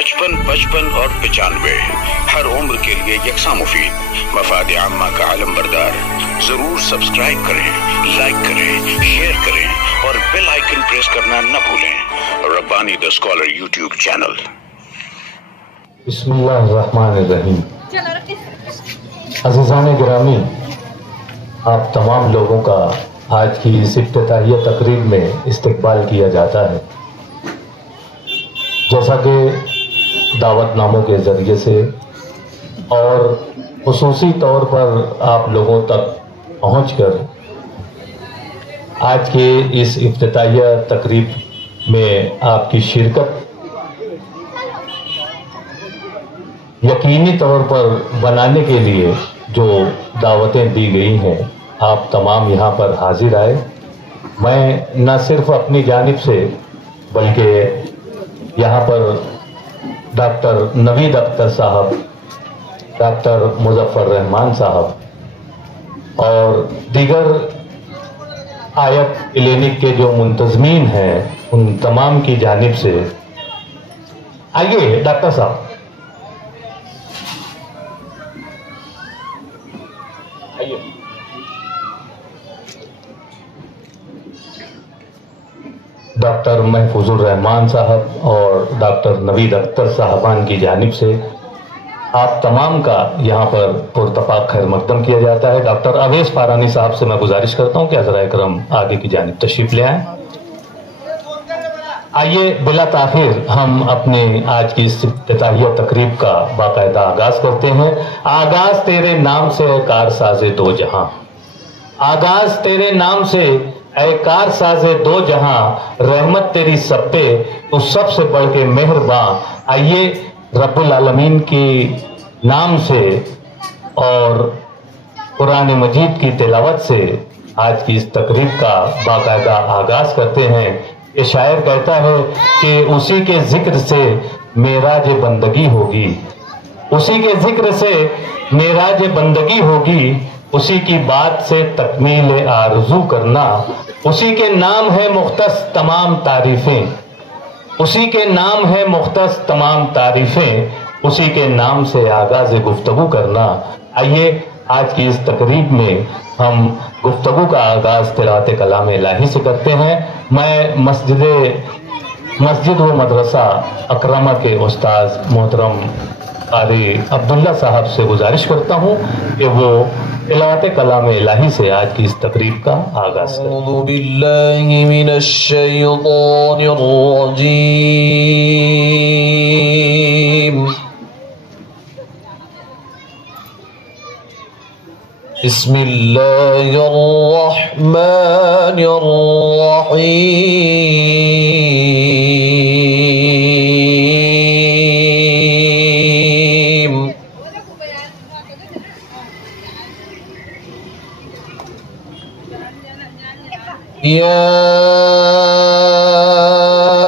55 55 और 95 हर उम्र के लिए यकसा मुफीद, मफाद आम्मा का आलम बरदार। जरूर सब्सक्राइब करें, लाइक करें, शेयर करें और बेल आइकन प्रेस करना न भूलें। Rabbani the scholar YouTube channel. बिस्मिल्लाहिर्रहमानिर्रहीम। अज़ीज़ान गिरामी, आप तमाम लोगों का आज की इस इफ्तिताहिया तकरीब में इस्तकबाल किया जाता है। जैसा कि दावतनामों के ज़रिए से और खुसूसी तौर पर आप लोगों तक पहुंचकर आज के इस इफ्तिताहिया तकरीब में आपकी शिरकत यकीनी तौर पर बनाने के लिए जो दावतें दी गई हैं, आप तमाम यहाँ पर हाजिर आए। मैं न सिर्फ अपनी जानिब से बल्कि यहाँ पर डॉक्टर नवीद अख्तर साहब, डॉक्टर मुजफ्फर रहमान साहब और दीगर आयत क्लिनिक के जो मुंतजमीन हैं, उन तमाम की जानिब से आइए डॉक्टर साहब। डॉक्टर महफूजुर रहमान साहब और डॉक्टर नवीद अख्तर साहबान की जानिब से आप तमाम का यहाँ पर पुरतफाक खैर मकदम किया जाता है। डॉक्टर अवैस फारानी साहब से मैं गुजारिश करता हूँ कि हज़राए करम आगे की जानिब तशरीफ ले आएं। आइए बिला ताखिर हम अपने आज की इस इफ्तिताहिया तकरीब का बाकायदा आगाज करते हैं। आगाज तेरे नाम से कार साजे दो जहां, आगाज तेरे नाम से ऐ कार साजे दो जहां, रहमत तेरी सब पे तो सबसे बढ़ के मेहरबां। आइए रब्बुल आलमीन के नाम से और कुरान मजीद की तिलावत से आज की इस तकरीब का बाकायदा आगाज करते हैं। ये शायर कहता है कि उसी के जिक्र से मेराज बंदगी होगी, उसी के जिक्र से मेराज बंदगी होगी, उसी की बात से तकमील आरज़ू करना। उसी के नाम है मुख्तस तमाम तारीफें, उसी के नाम है मुख्तस तमाम तारीफें, उसी के नाम से आगाज गुफ्तगू करना। आइए आज की इस तकरीब में हम गुफ्तगू का आगाज तिलावत कलाम इलाही से करते हैं। मैं मस्जिद व मदरसा अकरमा के उस्ताद मोहतरम कारी अब्दुल्ला साहब से गुजारिश करता हूँ कि वो तिलावत कलाम इलाही से आज की इस तकरीब का आगाज करें। अऊज़ु बिल्लाहि मिनश शैतानिर रजीम। बिस्मिल्लाहिर रहमानिर रहीम। या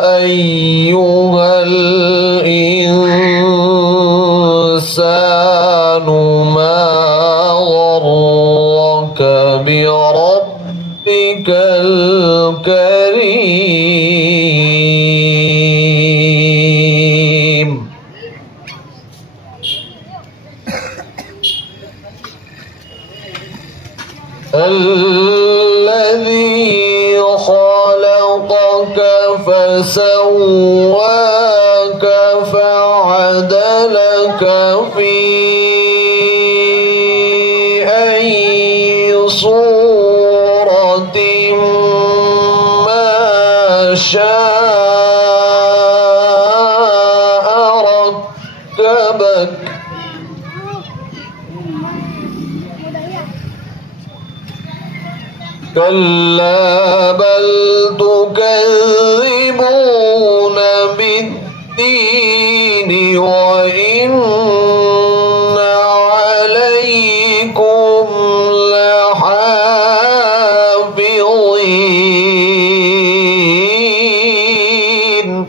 अय्युहल इंसानु मा गर्रका बिरब्बिकल करीम। فسواك فعدلك في أي صورة ما شاء ركبك كلا بل تكذبون بالدين وإن عليكم لحافظين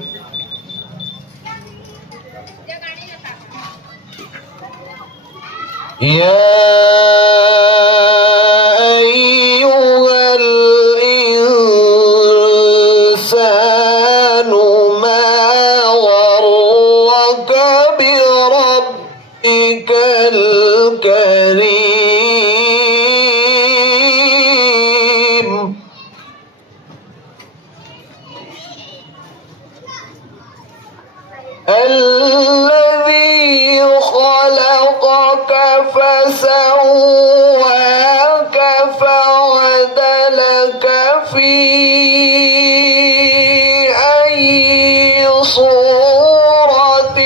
يا وجهك الكريم الذي خلقك فسواك فعدلك في أي صورة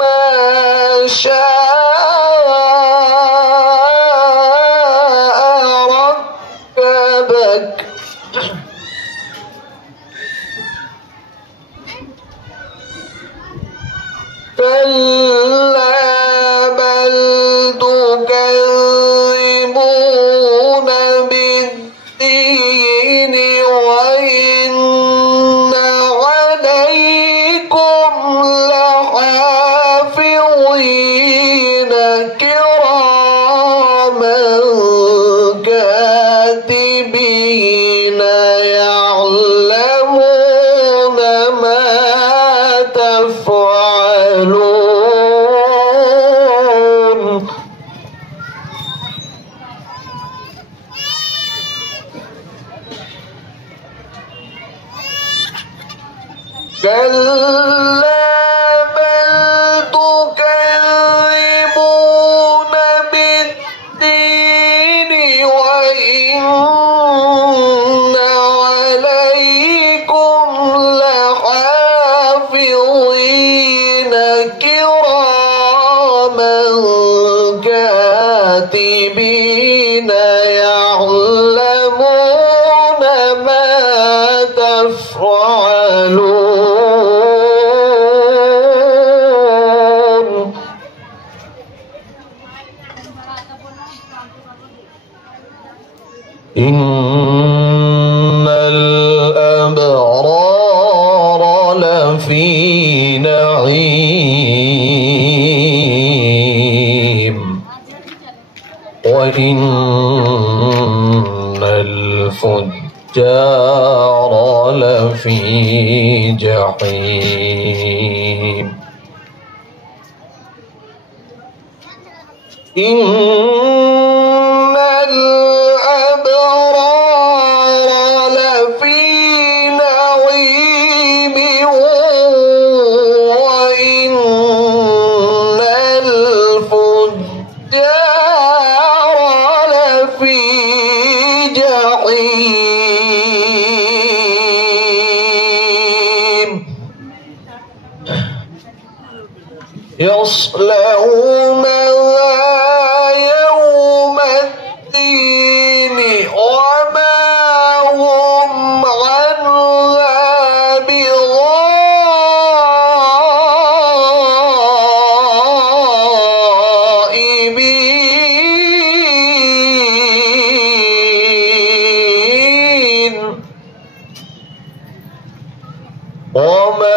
ما شاء ركبك كلا بل تكذبون بالدين وإن عليكم لحافظين كراما كاتبين يعلمون ما تفعلون كلا بل تكذبون بالدين وإن عليكم لحافظين كراما كاتبين يعلمون ما تفعلون إن الأبرار لفي نعيم وإن الفجار لفي جحيم إن الأبرار لفي نعيم وإن الفجار لفي جحيم يصلونها يوم الدين وما هم عنها بغائبين وما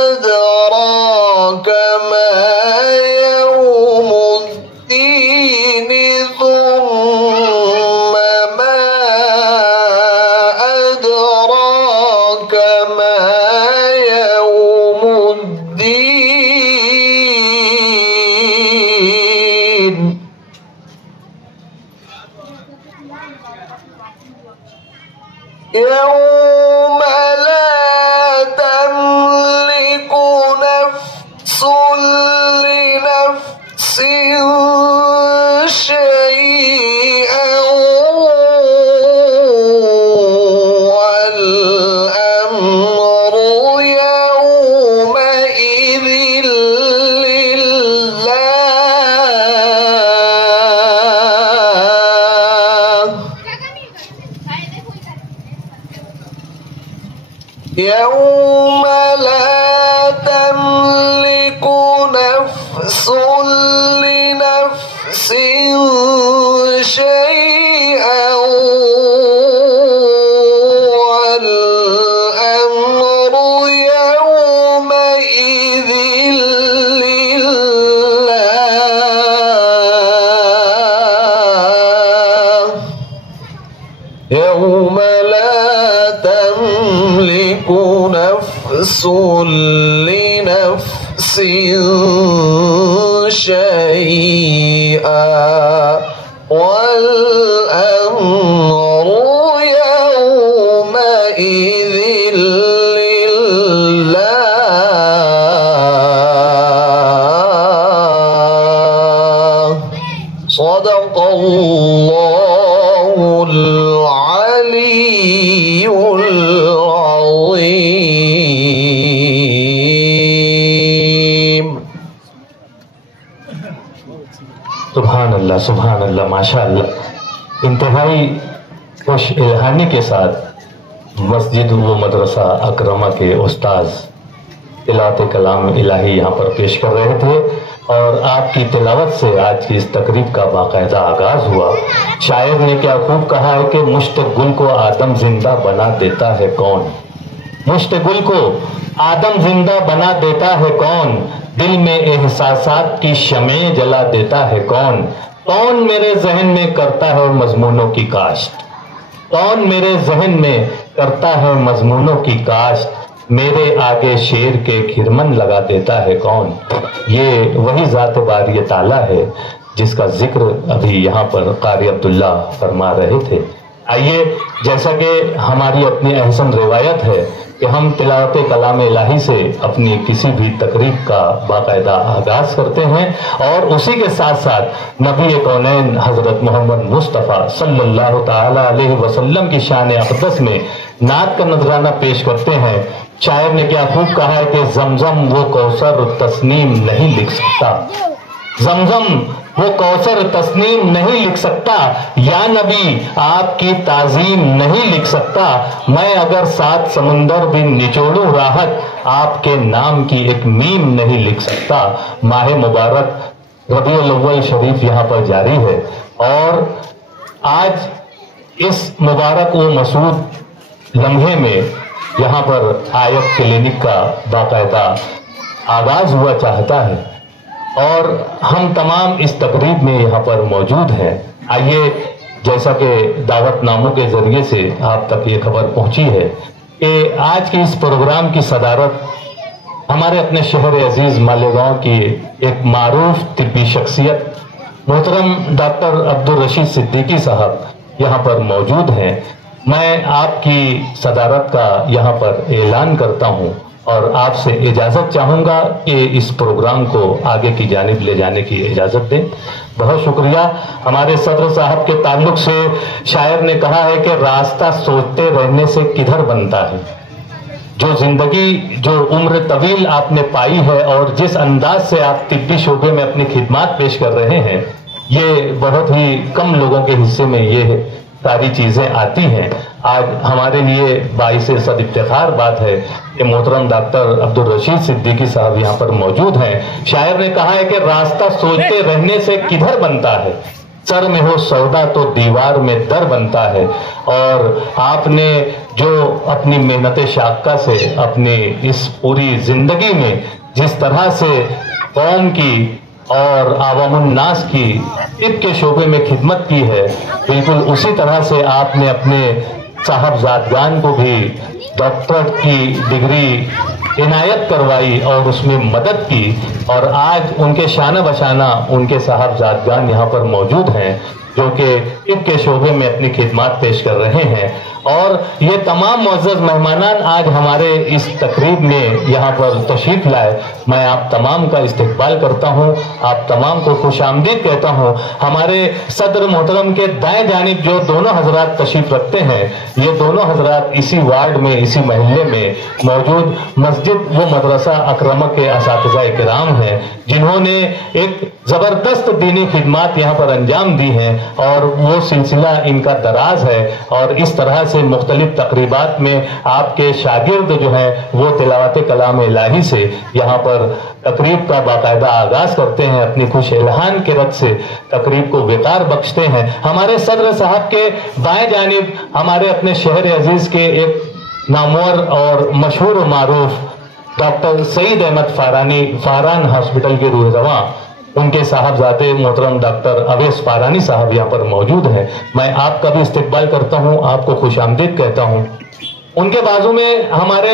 أدراك ما يوم الدين ثم ما أدراك ما يوم الدين يوم لا تملك نفس لنفس شيئا والأمر يومئذ لله يوم لا تملك نفس لنفس شيئا والأمر يومئذ لله يوم لا تملك نفس نفس لنفس شيئا والأمر يومئذ لله. صدق الله العلي العظيم. سبحان اللہ سبحان اللہ ماشاء اللہ. انتہائی خوش الہانی کے ساتھ مسجد و مدرسہ اکرمہ کے استاذ تلاوت کلام الہی یہاں پر پیش کر رہے تھے اور آپ کی تلاوت سے آج کی اس تقریب کا باقاعدہ آغاز ہوا. شاعر نے کیا خوب کہا ہے کہ مشت گل کو آدم زندہ بنا دیتا ہے کون. مشت گل کو آدم زندہ بنا دیتا ہے کون. دل میں احساسات کی شمعیں جلا دیتا ہے کون. کون میرے ذہن میں کرتا ہے مضمونوں کی کاشت. کون میرے ذہن میں کرتا ہے مضمونوں کی کاشت. میرے آگے شیر کے کھرمن لگا دیتا ہے کون. یہ وہی ذات باری تعالیٰ ہے جس کا ذکر ابھی یہاں پر قاری عبداللہ فرما رہے تھے. آئیے جیسا کہ ہماری اپنی احسن روایت ہے کہ ہم تلاوت کلام الہی سے اپنی کسی بھی تقریب کا باقاعدہ آغاز کرتے ہیں اور اسی کے ساتھ ساتھ نبی کونین حضرت محمد مصطفیٰ صلی اللہ تعالی علیہ وسلم کی شان اقدس میں نعت کا نذرانہ پیش کرتے ہیں. شاعر نے کیا خوب کہا ہے کہ زمزم وہ کوثر تسنیم نہیں لکھ سکتا. زمزم وہ کوثر تسنیم نہیں لکھ سکتا. یا نبی آپ کی تعظیم نہیں لکھ سکتا. میں اگر 7 سمندر بھی نچوڑوں راحت آپ کے نام کی ایک میم نہیں لکھ سکتا. ماہ مبارک ربیع الاول شریف یہاں پر جاری ہے اور آج اس مبارک و مسعود لمحے میں یہاں پر آیت کلینک کا باقاعدہ آغاز ہوا چاہتا ہے اور ہم تمام اس تقریب میں یہاں پر موجود ہیں. آئیے جیسا کہ دعوت ناموں کے ذریعے سے آپ تک یہ خبر پہنچی ہے کہ آج کے اس پروگرام کی صدارت ہمارے اپنے شہر عزیز مالیگاؤں کی ایک معروف طبی شخصیت محترم ڈاکٹر عبدالرشید صدیقی صاحب یہاں پر موجود ہیں. میں آپ کی صدارت کا یہاں پر اعلان کرتا ہوں اور آپ سے اجازت چاہوں گا کہ اس پروگرام کو آگے کی جانب لے جانے کی اجازت دیں. بہت شکریہ. ہمارے صدر صاحب کے تعلق سے شاعر نے کہا ہے کہ راستہ سوچتے رہنے سے کدھر بنتا ہے. جو زندگی جو عمر طویل آپ نے پائی ہے اور جس انداز سے آپ طبی شعبے میں اپنی خدمات پیش کر رہے ہیں یہ بہت ہی کم لوگوں کے حصے میں یہ ساری چیزیں آتی ہیں. آج ہمارے لیے باعث صد افتخار بات ہے کہ محترم ڈاکٹر عبدالرشید صدیقی صاحب یہاں پر موجود ہیں. شاعر نے کہا ہے کہ راستہ سوچتے رہنے سے کدھر بنتا ہے. سر میں ہو سودا تو دیوار میں در بنتا ہے. اور آپ نے جو اپنی محنت شاقہ سے اپنی اس پوری زندگی میں جس طرح سے قوم کی اور عوام الناس کی طب کے شعبے میں خدمت کی ہے بالکل اسی طرح سے آپ نے اپنے صاحبزادگان کو بھی ڈاکٹریٹ کی ڈگری عنایت کروائی اور اس میں مدد کی اور آج ان کے شانہ بشانہ ان کے صاحبزادگان یہاں پر موجود ہیں جو کہ طب کے شعبے میں اپنی خدمات پیش کر رہے ہیں. اور یہ تمام معزز مہمانان آج ہمارے اس تقریب میں یہاں پر تشریف لائے. میں آپ تمام کا استقبال کرتا ہوں, آپ تمام کو خوش آمدید کہتا ہوں. ہمارے صدر محترم کے دائیں جانب جو دونوں حضرات تشریف رکھتے ہیں, یہ دونوں حضرات اسی وارڈ میں, اسی محلے میں موجود مسجد و مدرسہ اکرمہ کے اساتذہ کرام ہیں, جنہوں نے ایک زبردست دینی خدمات یہاں پر انجام دی ہیں اور وہ سلسلہ ان کا دراز ہے. اور اس طرح سے مختلف تقریبات میں آپ کے شاگرد جو ہیں وہ تلاوت کلام الہی سے یہاں پر تقریب کا باقاعدہ آغاز کرتے ہیں, اپنی خوش الہان کے رد سے تقریب کو وقار بخشتے ہیں. ہمارے صدر صاحب کے بائیں جانب ہمارے اپنے شہر عزیز کے ایک نامور اور مشہور و معروف ڈاکٹر سعید احمد فاران ہاسپٹل کے روح رواں, ان کے صاحبزادے محترم ڈاکٹر اویس فارانی صاحب یہاں پر موجود ہیں. میں آپ کا بھی استقبال کرتا ہوں, آپ کو خوش آمدید کہتا ہوں. उनके बाजू में हमारे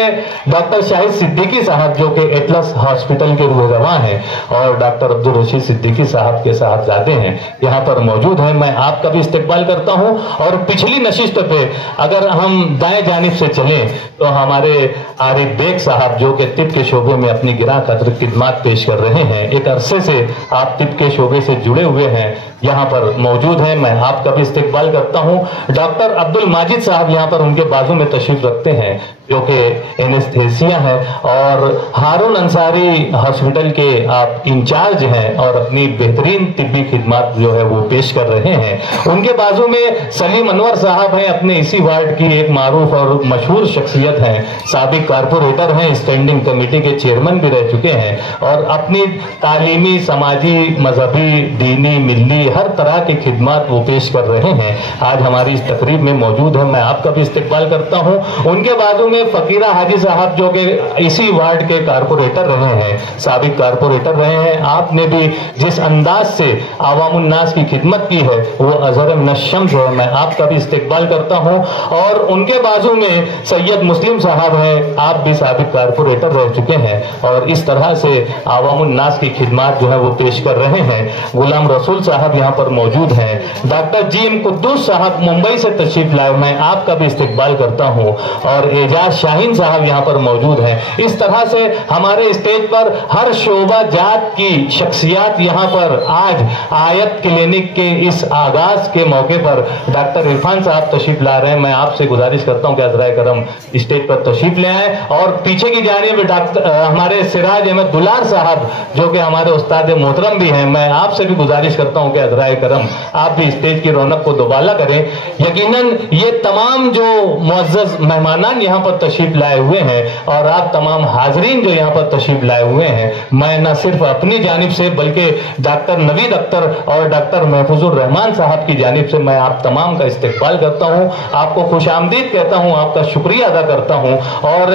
डॉक्टर शाहिद सिद्दीकी साहब जो कि एटलस हॉस्पिटल के रुहगवां हैं और डॉक्टर अब्दुल रशीद सिद्दीकी साहब के साहबजादे हैं, यहाँ पर मौजूद हैं। मैं आपका भी इस्तकबाल करता हूँ। और पिछली नशिस्त पे अगर हम दाएं जानिब से चलें तो हमारे आरिफ बेग साहब जो कि तिब के शोबे में अपनी गिरा कदर खिदमत पेश कर रहे हैं, एक अरसे से आप तिब के शोबे से जुड़े हुए हैं, यहाँ पर मौजूद हैं। मैं आपका भी इस्तकबाल करता हूँ। डॉक्टर अब्दुल माजिद साहब यहाँ पर उनके बाजू में तशरीफ रखते हैं जो कि एनेस्थेसिया है और हारून अंसारी हॉस्पिटल के आप इंचार्ज हैं और अपनी बेहतरीन तिब्बी खिदमत जो है वो पेश कर रहे हैं। उनके बाजू में सलीम अनवर साहब हैं, अपने इसी वार्ड की एक मारूफ और मशहूर शख्सियत हैं, साबिक कारपोरेटर हैं, स्टैंडिंग कमेटी के चेयरमैन भी रह चुके हैं और अपनी तालीमी, समाजी, मजहबी, दीनी, मिल्ली हर तरह की खिदमत वो पेश कर रहे हैं। आज हमारी इस तकरीब में मौजूद है। मैं आपका भी इस्तकबाल करता हूँ। उनके बाजू में फकीरा हाजी साहब जो कि इसी वार्ड के कारपोरेटर रहे हैं, साबिक कारपोरेटर रहे हैं। आपने भी जिस अंदाज से आवामुन्नास की खिदमत की है वो अजहर नशम्स है। मैं आपका भी इस्तकबाल करता हूं। और उनके बाजू में सैयद मुस्लिम साहब हैं, आप भी साबिक कारपोरेटर रह चुके हैं और इस तरह से आवामुन्नास की खिदमत जो है वो पेश कर रहे हैं। गुलाम रसूल साहब यहाँ पर मौजूद हैं। डॉक्टर जी कुद्दूस साहब मुंबई से तशरीफ लाए, मैं आपका भी इस्तकबाल करता हूं। और एजाज शाहीन साहब यहाँ पर मौजूद हैं। इस तरह से हमारे स्टेज पर हर शोबा जात की शख्सियत यहाँ पर आज आयत क्लिनिक के इस आगाज के मौके पर डॉक्टर इरफान साहब तशरीफ ला रहे हैं। मैं आपसे गुजारिश करता हूँ कि हज़राए करम स्टेज पर तशरीफ ले आए। और पीछे की जानिब डॉक्टर हमारे सिराज अहमद दुलार साहब जो कि हमारे उस्ताद मोहतरम भी हैं, मैं आपसे भी गुजारिश करता हूँ कि हज़राए करम आप भी स्टेज की रौनक को दोबाला करें। यकीनन ये तमाम जो मुअज़्ज़ज़ मेहमानान यहाँ पर तशरीफ लाए हुए हैं और आप तमाम हाजरीन जो यहाँ पर तशरीफ लाए हुए हैं, मैं न सिर्फ अपनी जानिब से बल्कि डॉक्टर नवीद अख्तर और डॉक्टर महफूजुर रहमान साहब की जानिब से मैं आप तमाम का इस्तकबाल करता हूँ, आपको खुशामदीद कहता हूँ, आपका शुक्रिया अदा करता हूँ। और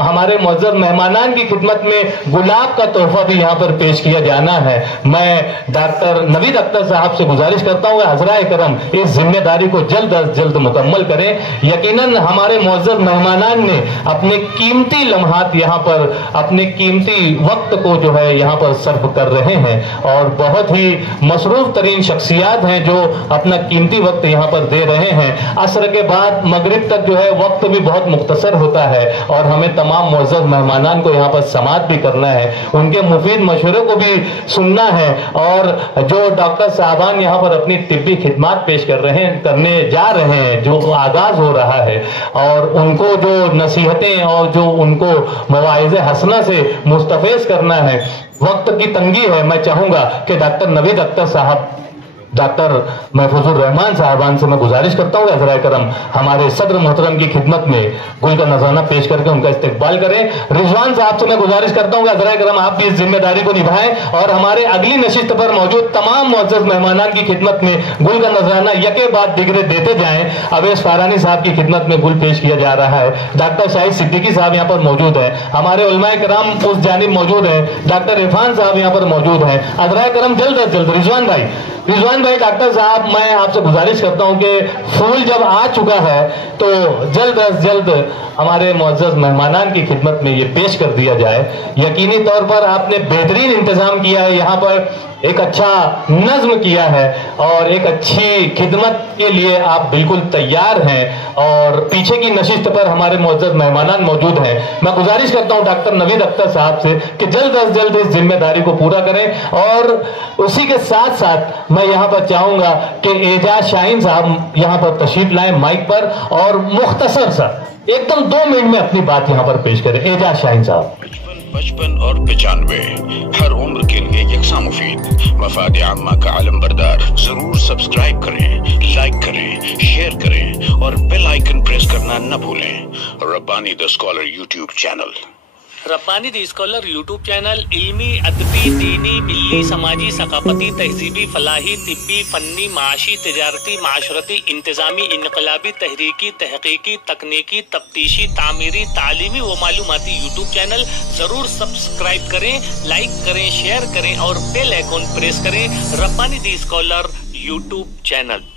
हमारे मुअज़्ज़ज़ मेहमानान की खिदमत में गुलाब का तोहफा भी यहाँ पर पेश किया जाना है। मैं डॉक्टर नवीद अख्तर साहब से गुजारिश करता हूँ हज़राए करम इस जिम्मेदारी को जल्द अज जल्द मुकम्मल करें। यकीनन हमारे मुअज़्ज़ज़ मेहमानान ने अपने कीमती लम्हात यहाँ पर अपने कीमती वक्त को जो है यहाँ पर सर्व कर रहे हैं और बहुत ही मसरूफ तरीन शख्सियात हैं जो अपना कीमती वक्त यहाँ पर दे रहे हैं। असर के बाद मगरिब तक जो है वक्त भी बहुत मुख्तसर होता है और हमें तमाम मुअज़्ज़ज़ मेहमानान को यहाँ पर समाअत भी करना है, उनके मुफीद मशवरे को भी सुनना है। और जो डॉक्टर साहबान यहाँ पर अपनी तिब्बी खिदमत पेश करने जा रहे हैं, जो आगाज हो रहा है और उनको जो नसीहतें और जो उनको मवाइज़े हसना से मुस्तफेज करना है, वक्त की तंगी है। मैं चाहूंगा कि डॉक्टर नवीद अख्तर साहब, डॉक्टर महफूजुर रहमान साहबान से मैं गुजारिश करता हूँ हज़राए करम हमारे सदर मोहतरम की खिदमत में गुल का नजराना पेश करके उनका इस्तकबाल करें। रिजवान साहब से मैं गुजारिश करता हूँ कि हज़राए करम आप भी इस जिम्मेदारी को निभाएं और हमारे अगली नशिस्त पर मौजूद तमाम मुअज़्ज़ज़ मेहमानान की खिदमत में गुल का नजराना यके बाद दिगरे देते जाएं। अवैस फारानी साहब की खिदमत में गुल पेश किया जा रहा है। डॉक्टर शाहिद सिद्दीकी साहब यहाँ पर मौजूद है, हमारे उलमाए किराम उस जानिब मौजूद है, डॉक्टर इरफान साहब यहाँ पर मौजूद है। हज़राए करम जल्द अज जल्द रिजवान भाई, डॉक्टर साहब, मैं आपसे गुजारिश करता हूं कि फूल जब आ चुका है तो जल्द अज जल्द हमारे मुअज़्ज़ज़ मेहमानान की खिदमत में ये पेश कर दिया जाए। यकीनी तौर पर आपने बेहतरीन इंतजाम किया है, यहाँ पर एक अच्छा नज्म किया है और एक अच्छी खिदमत के लिए आप बिल्कुल तैयार हैं और पीछे की नशिस्त पर हमारे मुअज़्ज़ज़ मेहमानान मौजूद हैं। मैं गुजारिश करता हूं डॉक्टर नवीद अख्तर साहब से कि जल्द अज जल्द इस जिम्मेदारी को पूरा करें। और उसी के साथ साथ मैं यहाँ पर चाहूंगा कि एजाज शाहीन साहब यहाँ पर तशरीफ लाएं माइक पर और मुख्तसर सा एकदम 2 मिनट में अपनी बात यहाँ पर पेश करें। एजाज शाहीन साहब। 55 और 95 हर उम्र के लिए यकसा मुफीद मफाद आम्मा का आलम बरदार। जरूर सब्सक्राइब करें, लाइक करें, शेयर करें और बेल आइकन प्रेस करना न भूलें। Rabbani the scholar YouTube channel, Rabbani the scholar YouTube channel इल्मी, अदबी, दीनी, मिल्ली, समाजी, सकाफती, तहजीबी, फलाही, तिब्बी, फन्नी, माशी, तिजारती, माशरती, इंतजामी, इनकलाबी, तहरीकी, तहकीकी, तकनीकी, तफ्तीशी, तामीरी, तालीमी व मालूमाती यूट्यूब चैनल जरूर सब्सक्राइब करें, लाइक करें, शेयर करें और बेल आइकन प्रेस करें। Rabbani the scholar YouTube channel.